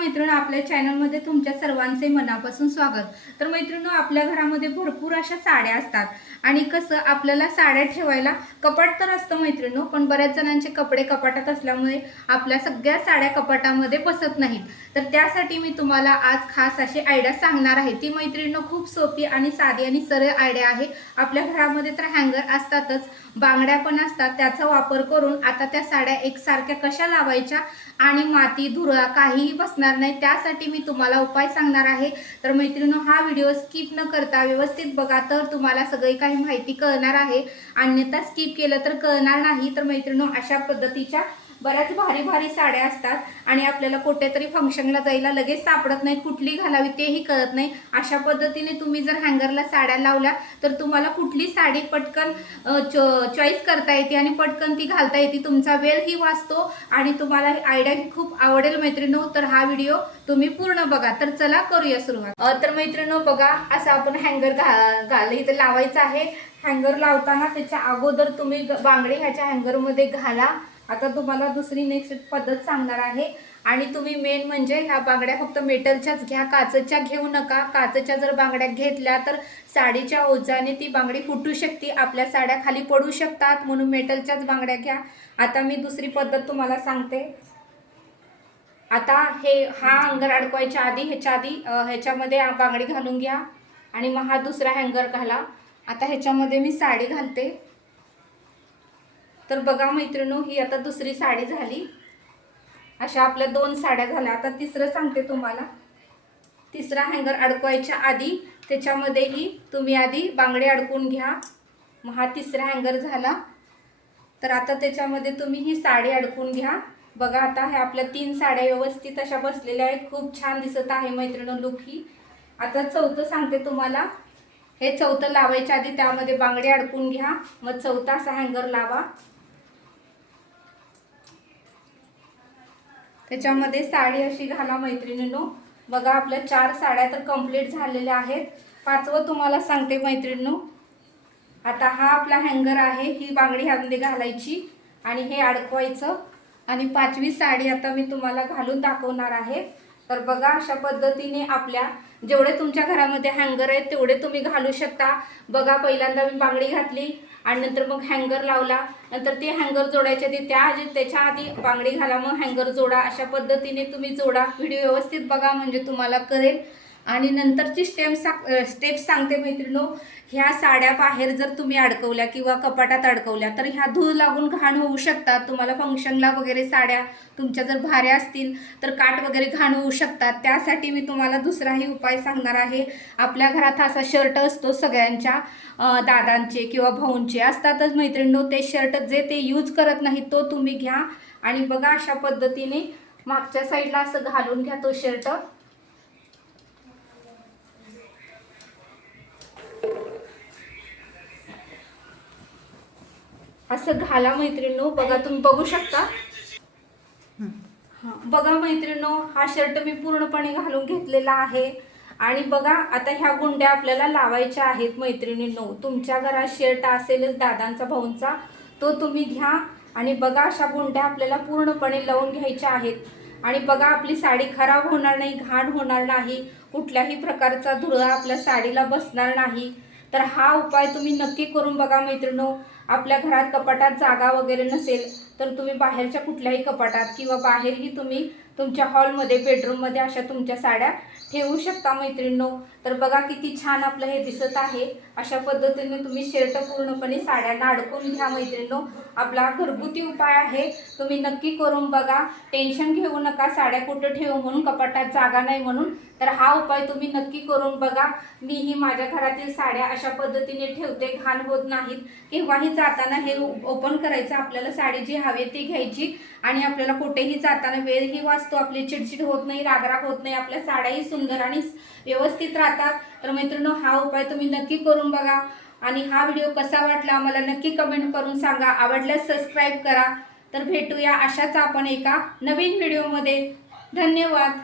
मैत्रिणी, आपल्या चॅनलमध्ये तुमच्या सर्वांचे मनापासून स्वागत। तर मैत्रिणी, आपल्या घरामध्ये भरपूर अशा साड्या असतात आणि कसं आपल्याला साड्या ठेवायला कपाट तर असतं मैत्रिणी, पण बऱ्याच जणांचे कपडे कपाटात असल्यामुळे आपल्या सगळ्या साड्या कपाटामध्ये बसत नाहीत। तर त्यासाठी मी तुम्हाला आज खास अशी आयडिया सांगणार आहे। ती मैत्रिणी खूप सोपी आणि साधी आणि सरळ आयडिया आहे। आपल्या घरामध्ये तर हँगर असतातच, बांगड्या पण असतात, त्याचा वापर करून आता त्या साड्या एकसारख्या कशा लावायच्या आणि माती धुरा काहीही बसणार नाही, त्यासाठी मी तुम्हाला उपाय सांगणार आहे। तर मैत्रिणींनो, हा व्हिडिओ स्किप न करता व्यवस्थित बघा, तर तुम्हाला सगळी काही माहिती कळणार आहे। अन्यथा स्किप केलं तर कळणार नाही। तर मैत्रिणींनो, अशा पद्धतीच्या बऱ्याच भारी भारी साड्या असतात आणि आपल्याला कुठेतरी फंक्शनला जायला लगेच सापडत नाही, कुठली घालावी तेही कळत नाही। अशा पद्धतीने तुम्ही जर हँगरला साड्या लावल्या तर तुम्हाला कुठली साडी पटकन चॉईस करता येते आणि पटकन ती घालता येते, तुमचा वेळही वाचतो आणि तुम्हाला ही आयडिया खूप आवडेल मैत्रिणींनो। तर हा व्हिडिओ तुम्ही पूर्ण बघा। तर चला करूया सुरुवात। तर मैत्रिणींनो बघा, असं आपण हँगर इथे लावायचं आहे। हँगर लावताना त्याच्या अगोदर तुम्ही बांगडी ह्याच्या हँगरमध्ये घाला। आता तुम्हाला दुसरी नेक्स्ट पद्धत सांगणार आहे आणि तुम्ही मेन म्हणजे ह्या बांगड्या फक्त मेटलच्याच घ्या, काचेच्या घेऊ नका। काचेच्या जर बांगड्या घेतल्या तर साडीच्या ओझाने ती बांगडी फुटू शकते, आपल्या साड्या खाली पडू शकतात, म्हणून मेटलच्याच बांगड्या घ्या। आता मी दुसरी पद्धत तुम्हाला सांगते। आता हा हँगर अडकवायच्या आधी ह्याच्यामध्ये बांगडी घालून घ्या आणि मग हा दुसरा हँगर घाला। आता ह्याच्यामध्ये मी साडी घालते। तर बघा मैत्रिणींनो, ही आता दुसरी साडी झाली। अशा आपल्या दोन साड्या झाल्या। आता तिसरं सांगते तुम्हाला। तिसरा हँगर अडकवायच्या आधी त्याच्यामध्येही तुम्ही आधी बांगडी अडकून घ्या। मग हा तिसरा हँगर झाला। तर आता त्याच्यामध्ये तुम्ही ही साडी अडकून घ्या। बघा, आता ह्या आपल्या तीन साड्या व्यवस्थित अशा बसलेल्या आहेत, खूप छान दिसत आहे मैत्रिणींनो लुक ही। आता चौथं सांगते तुम्हाला। हे चौथं लावायच्या आधी त्यामध्ये बांगडी अडकून घ्या, मग चौथा असा हँगर लावा। त्याच्यामध्ये साडी अशी घाला मैत्रिणींनो। बघा, आपल्या 4 साड्या तर कंप्लीट झालेल्या आहेत। पाचवं तुम्हाला सांगते मैत्रिणींनो। आता हा आपला हँगर आहे, ही बांगडी ह्यामध्ये घालायची आणि हे अडकवायचं आणि पाचवी साडी आता मी तुम्हाला घालून दाखवणार आहे। तर बघा, अशा पद्धतीने आपल्या जेवढे तुमच्या घरामध्ये हँगर आहेत तेवढे तुम्ही घालू शकता। बघा, पहिल्यांदा मी बांगडी घातली आणि नंतर मग हँगर लावला, नंतर ते हँगर जोडायचे आधी त्याच्या आधी बांगडी घाला, मग हँगर जोडा। अशा पद्धतीने तुम्ही जोडा। व्हिडिओ व्यवस्थित बघा म्हणजे तुम्हाला कळेल। आणि नंतरची स्टेप सांगते मैत्रिणींनो। ह्या साड्या बाहेर जर तुम्ही अडकवल्या किंवा कपाटात अडकवल्या तर ह्या धूळ लागून घाण होऊ शकतात। तुम्हाला फंक्शनला वगैरे साड्या तुमच्या जर भाऱ्या असतील तर काट वगैरे घाण होऊ शकतात। त्यासाठी मी तुम्हाला दुसराही उपाय सांगणार आहे। आपल्या घरात असा शर्ट असतो सगळ्यांच्या, दादांचे किंवा भाऊंचे असतातच मैत्रिणींनो, ते शर्ट जे ते यूज करत नाही तो तुम्ही घ्या आणि बघा अशा पद्धतीने मागच्या साईडला असं घालून घ्या तो शर्ट। असं घाला मैत्रिणींनो। बघा, तुम्ही बघू शकता। बघा मैत्रिणींनो, हा शर्ट मी पूर्णपणे घालून घेतलेला आहे आणि बघा, आता ह्या गुंड्या आपल्याला लावायच्या आहेत मैत्रिणींनो। तुमच्या घरात शर्ट असेलच दादांचा भाऊंचा, तो तुम्ही घ्या आणि बघा अशा गुंड्या आपल्याला पूर्णपणे लावून घ्यायच्या आहेत। आणि बघा, आपली साडी खराब होणार नाही, घाण होणार नाही, कुठल्याही प्रकारचा धुळा आपल्या साडीला बसणार नाही। तर हा उपाय तुम्ही नक्की करून बघा मैत्रिणींनो। आपल्या घरात कपाटात जागा वगैरे नसेल तर तुम्ही बाहेरच्या कुठल्याही कपाटात किंवा बाहेरही तुम्ही तुमच्या हॉलमध्ये, बेडरूममध्ये अशा तुमच्या साड्या ठेवू शकता मैत्रिणींनो। तर बघा किती छान आपलं हे दिसत आहे। अशा पद्धतीने तुम्ही शर्ट पूर्णपणे साड्यांना अडकून घ्या मैत्रिणींनो। आपला घरगुती उपाय आहे, तुम्ही नक्की करून बघा। टेन्शन घेऊ नका साड्या कुठं ठेवू म्हणून, कपाटात जागा नाही म्हणून। तर हा उपाय तुम्ही नक्की करून बघा। मीही माझ्या घरातील साड्या अशा पद्धतीने ठेवते, घाण होत नाहीत। केव्हाही जाताना हे ओपन करायचं, आपल्याला साडी जी हवी ती घ्यायची आणि आपल्याला कुठेही जाताना वेळही वाचतो, आपली चिडचिड होत नाही, रागराग होत नाही, आपल्या साड्याही सुंदर आणि व्यवस्थित राहतात। तर मैत्रिणींनो, हा उपाय तुम्ही नक्की करून बघा आणि हा व्हिडिओ कसा वाटला मला नक्की कमेंट करून सांगा। आवडल्यास सबस्क्राईब करा। तर भेटूया अशाच आपण एका नवीन व्हिडिओमध्ये। धन्यवाद।